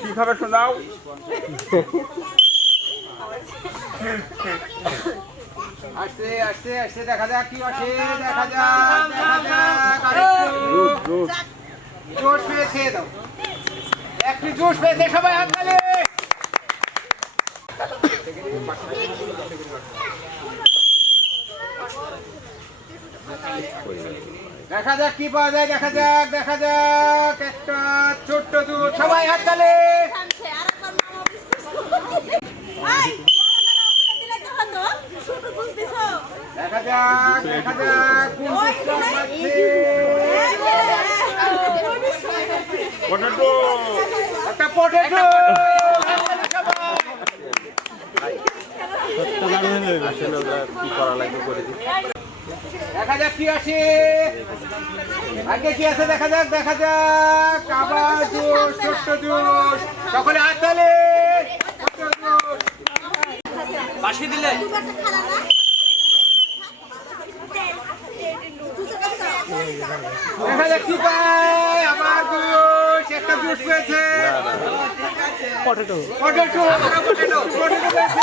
কি খাবে শোনাও? আসছে আসছে আসছে, দেখা যাক কি আসে, দেখা যাক দেখা যাক। জোশ পেয়েছে, দাও একটু জোশ পেয়েছে, সবাই হাত তালি। দেখা যাক কি পাওয়া যায়, দেখা যাক দেখা যাক। একটা ছোট্ট দুধ, সবাই হাত তালি। দেখা যাক দেখা যাক কোন দুধটা পাচ্ছে। পটেটো, একটা পটেটো। কি করা লাগবে করে দিই। দেখা যাক কি আসে, আগে কি আছে দেখা যাক দেখা যাক। আবার জোশ, ছোট্ট জোশ, সকলে হাত তালি। বাসি দিলে দেখা যাক কি পায়, আবার জোশ, একটা জোশ পেয়েছে। পটেটো পটেটো পটেটো পটেটো পেয়েছে।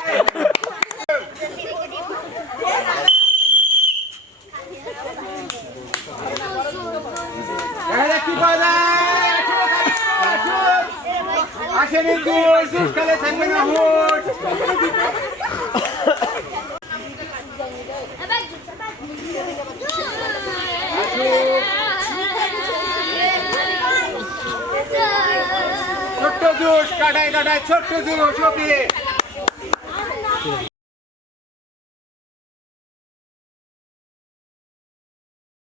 দেখা যাক কি পাওয়া যায়। আসেনি জোশ, জোশ খেলে থাকবে না হুট। ছোট্ট জোশ, কাটায় কাটায় ছোট্ট জোশ, ওকে।